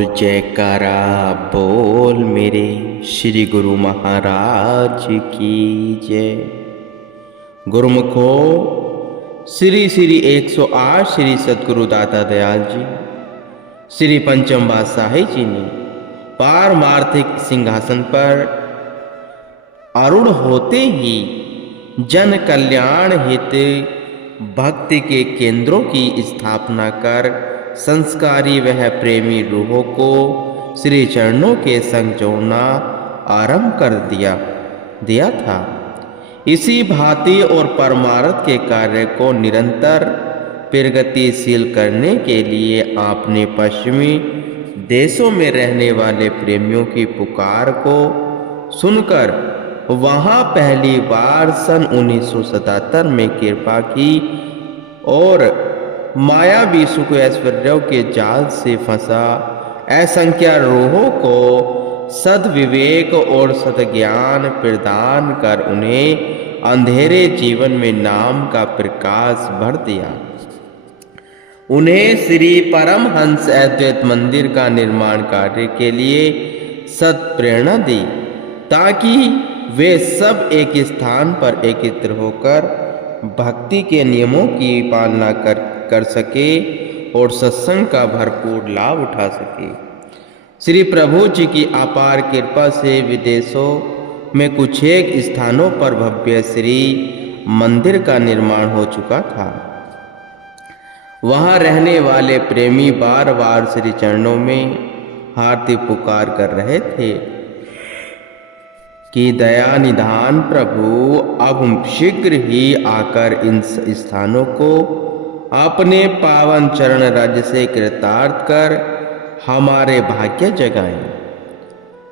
बोल जयकारा बोल मेरे श्री गुरु महाराज की जय। गुरुमुखो श्री श्री 108 श्री सतगुरु दाता दयाल जी श्री पंचम बादशाही जी ने पारमार्थिक सिंहासन पर आरूढ़ होते ही जन कल्याण हित भक्ति के केंद्रों की स्थापना कर संस्कारी वह प्रेमी रूहों को श्री चरणों के संग जोड़ना आरंभ कर दिया था। इसी भांति और परमार्थ के कार्य को निरंतर प्रगतिशील करने के लिए आपने पश्चिमी देशों में रहने वाले प्रेमियों की पुकार को सुनकर वहां पहली बार सन 1977 में कृपा की और मायावी सुख ऐश्वर्यों के जाल से फंसा असंख्य रूहों को सद्विवेक और सद्ज्ञान प्रदान कर उन्हें अंधेरे जीवन में नाम का प्रकाश भर दिया। उन्हें श्री परमहंस अद्वैत मंदिर का निर्माण कार्य के लिए सत्प्रेरणा दी ताकि वे सब एक स्थान पर एकत्र होकर भक्ति के नियमों की पालना कर सके और सत्संग का भरपूर लाभ उठा सके। श्री प्रभु जी की अपार कृपा से विदेशों में कुछ एक स्थानों पर भव्य श्री मंदिर का निर्माण हो चुका था। वहां रहने वाले प्रेमी बार बार श्री चरणों में हार्दिक पुकार कर रहे थे कि दया निधान प्रभु अब शीघ्र ही आकर इन स्थानों को अपने पावन चरण राज्य से कृतार्थ कर हमारे भाग्य जगाएं।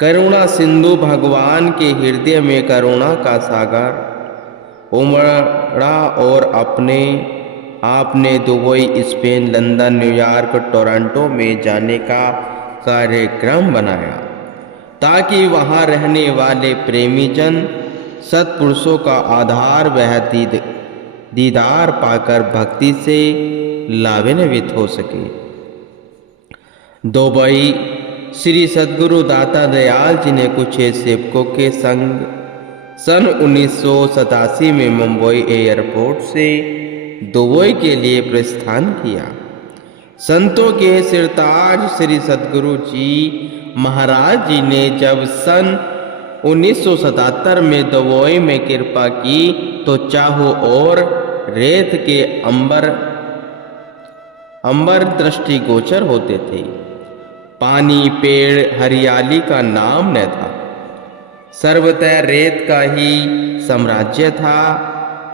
करुणा सिंधु भगवान के हृदय में करुणा का सागर उमड़ा और आपने Dubai, Spain, London, New York, Toronto में जाने का कार्यक्रम बनाया ताकि वहां रहने वाले प्रेमी जन सत्पुरुषों का आधार वह दीदार पाकर भक्ति से लाभान्वित हो सके। दुबई श्री सद्गुरु दाता दयाल जी ने कुछ सेवकों के संग सन 1987 में मुंबई एयरपोर्ट से दुबई के लिए प्रस्थान किया। संतों के सिरताज श्री सद्गुरु जी महाराज जी ने जब सन 1977 में दुबई में कृपा की तो चाहों और रेत के अंबर दृष्टिगोचर होते थे। पानी, पेड़, हरियाली का नाम न था। सर्वतः रेत का ही साम्राज्य था।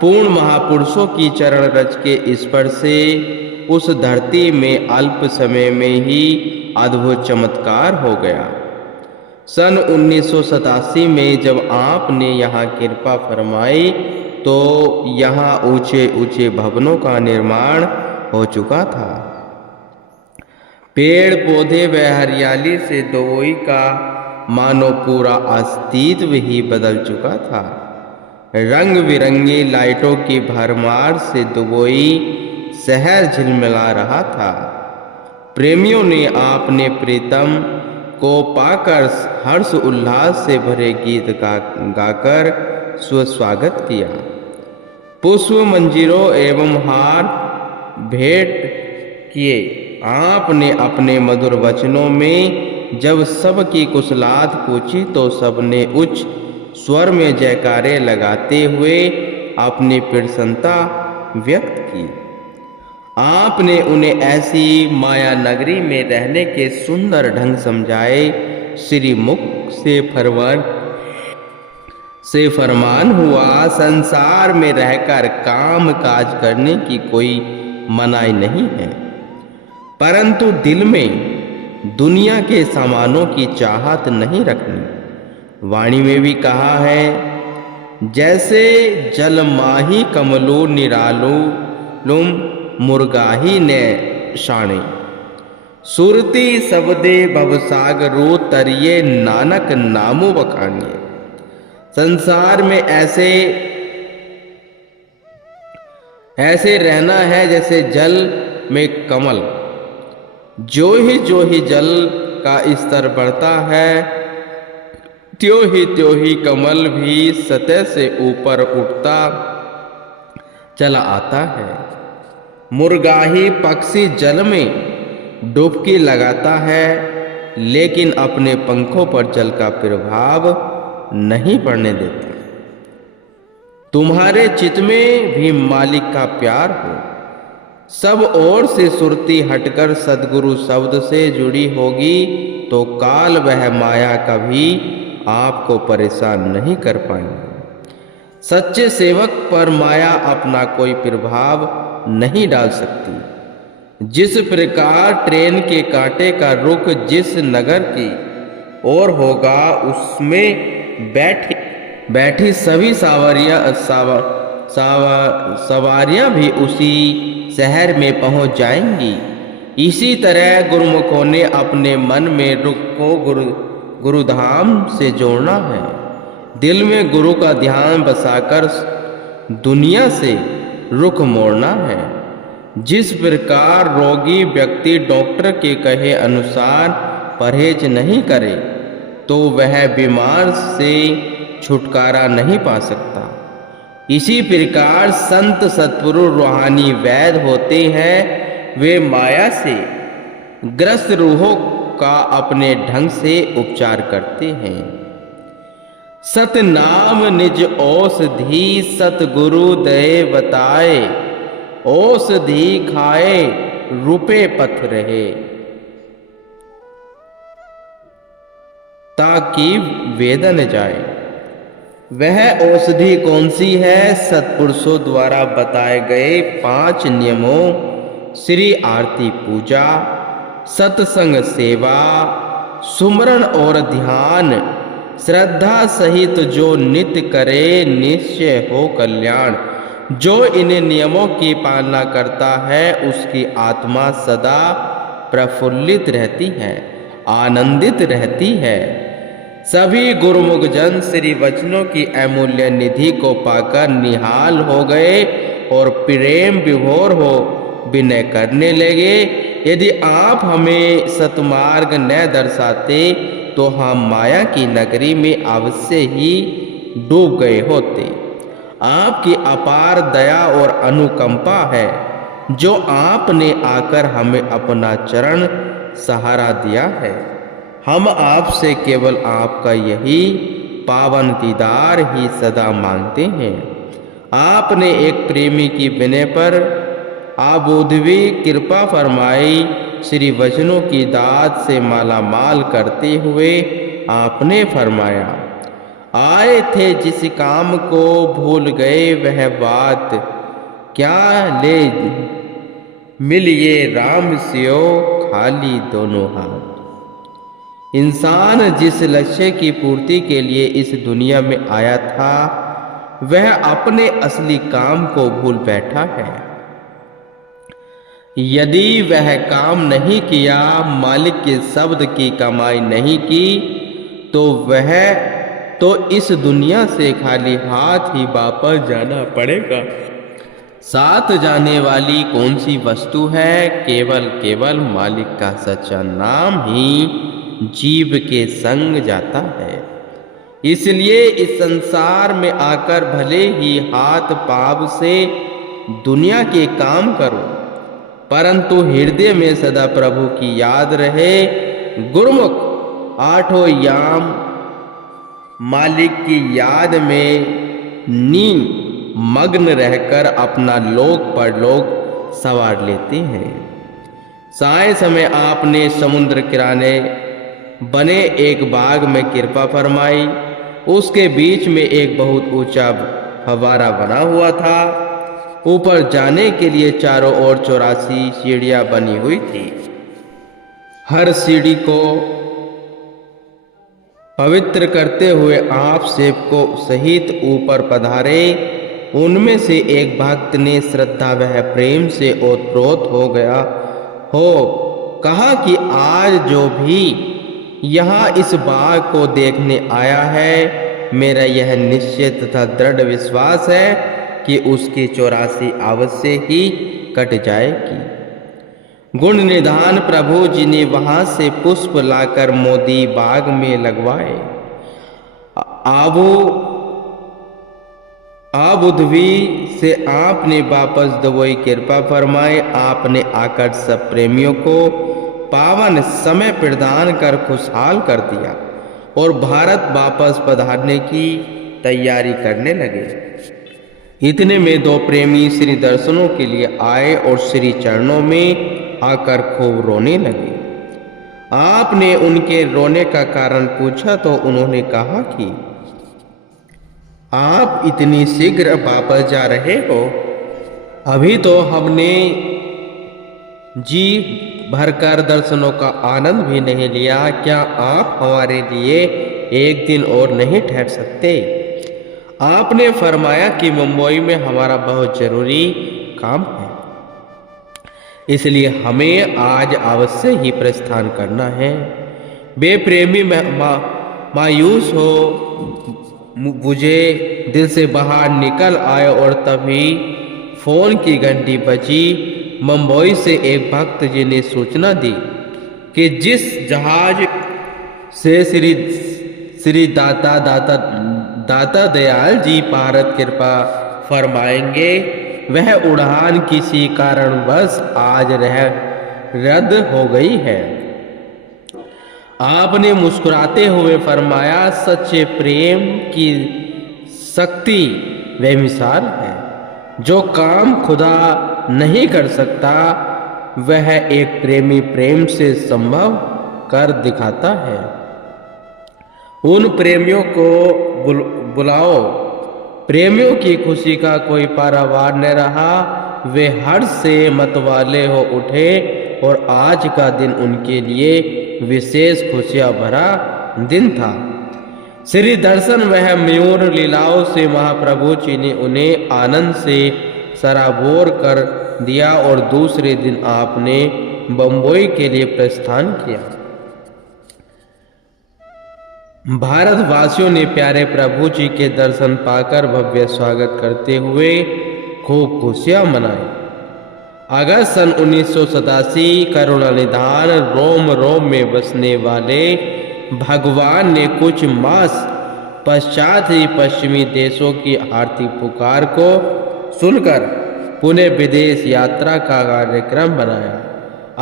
पूर्ण महापुरुषों की चरण रज के स्पर्श से उस धरती में अल्प समय में ही अद्भुत चमत्कार हो गया। सन 1987 में जब आपने यहाँ कृपा फरमाई तो यहाँ ऊंचे ऊंचे भवनों का निर्माण हो चुका था। पेड़ पौधे व हरियाली से दुबई का मानो पूरा अस्तित्व ही बदल चुका था। रंग बिरंगी लाइटों की भरमार से दुबई शहर झिलमिला रहा था। प्रेमियों ने आपने प्रीतम को पाकर हर्ष उल्लास से भरे गीत गाकर स्वागत किया। पुष्प मंजीरों एवं हार भेंट किए। आपने अपने मधुर वचनों में जब सबकी कुशलात पूछी तो सबने उच्च स्वर में जयकारे लगाते हुए अपनी प्रसन्नता व्यक्त की। आपने उन्हें ऐसी माया नगरी में रहने के सुंदर ढंग समझाए। श्री मुख से फरमान हुआ, संसार में रहकर काम काज करने की कोई मनाही नहीं है, परंतु दिल में दुनिया के सामानों की चाहत नहीं रखनी। वाणी में भी कहा है, जैसे जल माही कमलो निरालुम मुर्गाही ने शाणे सुरती सबदे भवसागरो तरिये नानक नामो बखानिए। संसार में ऐसे रहना है जैसे जल में कमल, जो ही जल का स्तर बढ़ता है, त्यों ही कमल भी सतह से ऊपर उठता चला आता है। मुर्गाही पक्षी जल में डुबकी लगाता है, लेकिन अपने पंखों पर जल का प्रभाव नहीं पड़ने देता। तुम्हारे चित्त में भी मालिक का प्यार हो, सब ओर से सुरती हटकर सद्गुरु शब्द से जुड़ी होगी तो काल वह माया कभी आपको परेशान नहीं कर पाएंगे। सच्चे सेवक पर माया अपना कोई प्रभाव नहीं डाल सकती। जिस प्रकार ट्रेन के कांटे का रुख जिस नगर की ओर होगा, उसमें बैठी सभी सवारियां भी उसी शहर में पहुंच जाएंगी। इसी तरह गुरुमुखों ने अपने मन में रुख को गुरुधाम से जोड़ना है। दिल में गुरु का ध्यान बसाकर दुनिया से रुख मोड़ना है। जिस प्रकार रोगी व्यक्ति डॉक्टर के कहे अनुसार परहेज नहीं करे तो वह बीमार से छुटकारा नहीं पा सकता। इसी प्रकार संत सत्पुरुष रूहानी वैद्य होते हैं। वे माया से ग्रस्त रूहों का अपने ढंग से उपचार करते हैं। सतनाम निज औषधि सतगुरु दये बताए, औषधि खाए रुपे पथ रहे, ताकि वेदन जाए। वह औषधि कौन सी है? सत्पुरुषों द्वारा बताए गए 5 नियमों श्री आरती पूजा, सत्संग सेवा, सुमरण और ध्यान, श्रद्धा सहित जो नित्य करे निश्चय हो कल्याण। जो इन नियमों की पालना करता है उसकी आत्मा सदा प्रफुल्लित रहती है, आनंदित रहती है। सभी गुरुमुख जन श्री वचनों की अमूल्य निधि को पाकर निहाल हो गए और प्रेम विभोर हो विनय करने लगे। यदि आप हमें सतमार्ग न दर्शाते तो हम माया की नगरी में अवश्य ही डूब गए होते। आपकी अपार दया और अनुकंपा है जो आपने आकर हमें अपना चरण सहारा दिया है। हम आपसे केवल आपका यही पावन दीदार ही सदा मांगते हैं। आपने एक प्रेमी की विनय पर आबोधवी कृपा फरमाई। श्री वचनों की दात से माला माल करते हुए आपने फरमाया, आए थे जिस काम को भूल गए वह बात, क्या ले मिलिए राम स्यो खाली दोनों हाथ। इंसान जिस लक्ष्य की पूर्ति के लिए इस दुनिया में आया था वह अपने असली काम को भूल बैठा है। यदि वह काम नहीं किया, मालिक के शब्द की कमाई नहीं की तो इस दुनिया से खाली हाथ ही वापस जाना पड़ेगा। साथ जाने वाली कौन सी वस्तु है? केवल मालिक का सच्चा नाम ही जीव के संग जाता है। इसलिए इस संसार में आकर भले ही हाथ पांव से दुनिया के काम करो, परंतु हृदय में सदा प्रभु की याद रहे। गुरुमुख 8 याम मालिक की याद में नींद मग्न रहकर अपना लोक परलोक संवार लेते हैं। साय समय आपने समुद्र किनारे बने एक बाग में कृपा फरमाई। उसके बीच में एक बहुत ऊंचा फव्वारा बना हुआ था। ऊपर जाने के लिए चारों ओर 84 सीढ़ियां बनी हुई थी। हर सीढ़ी को पवित्र करते हुए आप सेवकों सहित ऊपर पधारे। उनमें से एक भक्त ने श्रद्धा वह प्रेम से ओतप्रोत हो गया हो कहा कि आज जो भी यहाँ इस बाग को देखने आया है, मेरा यह निश्चित तथा दृढ़ विश्वास है कि उसकी 84 अवश्य ही कट जाएगी। गुण निधान प्रभु जी ने वहां से पुष्प लाकर मोदी बाग में लगवाए। आबुधवी से आपने वापस दवोई कृपा फरमाए। आपने आकर सब प्रेमियों को पावन समय प्रदान कर खुशहाल कर दिया और भारत वापस पधारने की तैयारी करने लगे। इतने में दो प्रेमी श्री दर्शनों के लिए आए और श्री चरणों में आकर खूब रोने लगे। आपने उनके रोने का कारण पूछा तो उन्होंने कहा कि आप इतनी शीघ्र वापस जा रहे हो, अभी तो हमने जी भरकर दर्शनों का आनंद भी नहीं लिया। क्या आप हमारे लिए एक दिन और नहीं ठहर सकते? आपने फरमाया कि मुंबई में हमारा बहुत जरूरी काम है, इसलिए हमें आज अवश्य ही प्रस्थान करना है। वे प्रेमी मायूस हो बुझे दिल से बाहर निकल आए और तभी फोन की घंटी बजी। मुंबई से एक भक्त जी ने सूचना दी कि जिस जहाज से श्री दाता दयाल जी भारत कृपा फरमाएंगे, वह उड़ान किसी कारणवश आज रद्द हो गई है। आपने मुस्कुराते हुए फरमाया, सच्चे प्रेम की शक्ति बेमिसाल है। जो काम खुदा नहीं कर सकता वह एक प्रेमी प्रेम से संभव कर दिखाता है। उन प्रेमियों को बुलाओ। प्रेमियों की खुशी का कोई पारावार न रहा। वे हर्ष से मतवाले हो उठे और आज का दिन उनके लिए विशेष खुशियां भरा दिन था। श्री दर्शन वह मयूर लीलाओं से महाप्रभु जी ने उन्हें आनंद से सराबोर कर दिया और दूसरे दिन आपने बंबई के लिए प्रस्थान किया। भारतवासियों ने प्यारे प्रभु जी के दर्शन पाकर भव्य स्वागत करते हुए खूब खुशियां मनाई। अगस्त सन 1987 करुणा निधान रोम रोम में बसने वाले भगवान ने कुछ मास पश्चात ही पश्चिमी देशों की आर्थिक पुकार को सुनकर पुणे विदेश यात्रा का कार्यक्रम बनाया।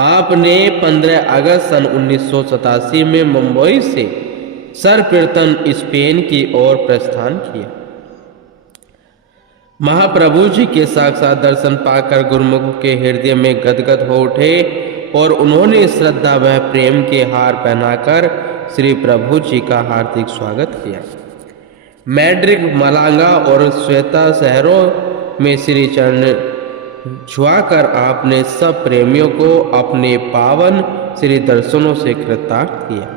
आपने 15 अगस्त सन 1987 में मुंबई से सर्वप्रथम स्पेन की ओर प्रस्थान किया। महाप्रभु जी के साक्षात दर्शन पाकर गुरुमुख के हृदय में गदगद हो उठे और उन्होंने श्रद्धा व प्रेम के हार पहनाकर श्री प्रभु जी का हार्दिक स्वागत किया। मैड्रिड, मलांगा और श्वेता शहरों में श्री चरण छुआकर आपने सब प्रेमियों को अपने पावन श्री दर्शनों से कृतार्थ किया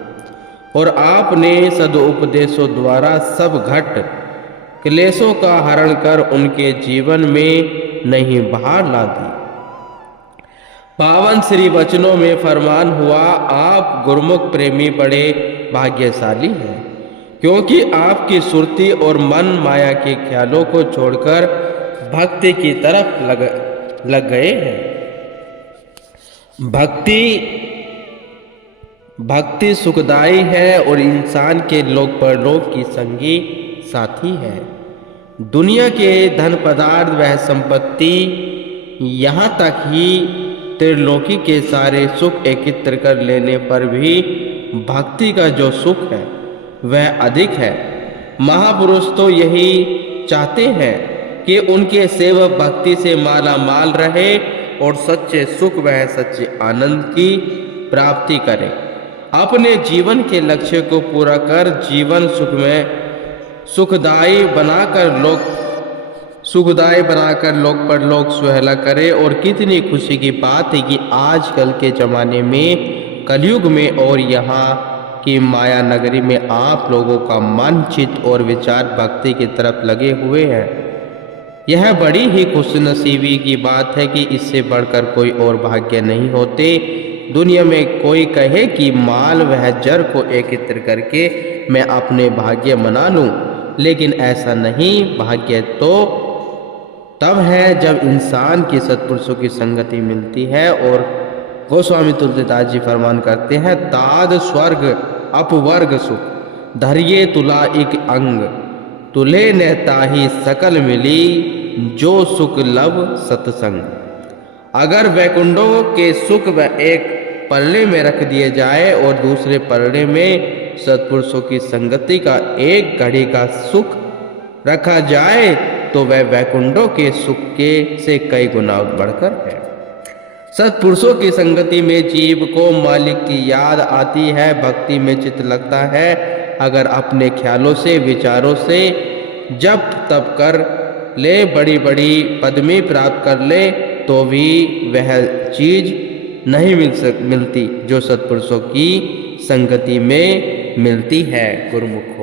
और आपने सदुपदेशों द्वारा सब घट क्लेशों का हरण कर उनके जीवन में नई बहार ला दी। पावन श्री वचनों में फरमान हुआ, आप गुरुमुख प्रेमी बड़े भाग्यशाली हैं, क्योंकि आपकी सुरती और मन माया के ख्यालों को छोड़कर भक्ति की तरफ लग गए हैं। भक्ति सुखदायी है और इंसान के लोक परलोक की संगी साथी है। दुनिया के धन पदार्थ वह संपत्ति, यहाँ तक ही त्रिलोकी के सारे सुख एकत्र कर लेने पर भी भक्ति का जो सुख है वह अधिक है। महापुरुष तो यही चाहते हैं कि उनके सेवक भक्ति से माला माल रहे और सच्चे सुख वह सच्चे आनंद की प्राप्ति करें। अपने जीवन के लक्ष्य को पूरा कर जीवन सुखदायी बनाकर लोक परलोक सुहेला करे। और कितनी खुशी की बात है कि आजकल के ज़माने में कलयुग में और यहाँ की माया नगरी में आप लोगों का मन चित्त और विचार भक्ति की तरफ लगे हुए हैं। यह बड़ी ही खुशनसीबी की बात है कि इससे बढ़कर कोई और भाग्य नहीं होते। दुनिया में कोई कहे कि माल वह जर को एकत्र करके मैं अपने भाग्य मना लूं, लेकिन ऐसा नहीं। भाग्य तो तब है जब इंसान की सत्पुरुषों की संगति मिलती है और गोस्वामी तुलसीदास जी फरमान करते हैं, ताद स्वर्ग अपवर्ग सुख धरिये तुला एक अंग, तुले न ताही सकल मिली, जो सुख लब सत्संग। अगर वैकुंठों के सुख व एक पलड़े में रख दिए जाए और दूसरे पलड़े में सत्पुरुषों की संगति का एक घड़ी का सुख रखा जाए तो वह वैकुंठों के सुख के से कई गुना बढ़कर है। सत्पुरुषों की संगति में जीव को मालिक की याद आती है, भक्ति में चित्त लगता है। अगर अपने ख्यालों से विचारों से जप तप कर ले, बड़ी बड़ी पदवी प्राप्त कर ले, तो भी वह चीज नहीं मिलती जो सत्पुरुषों की संगति में मिलती है। गुरुमुख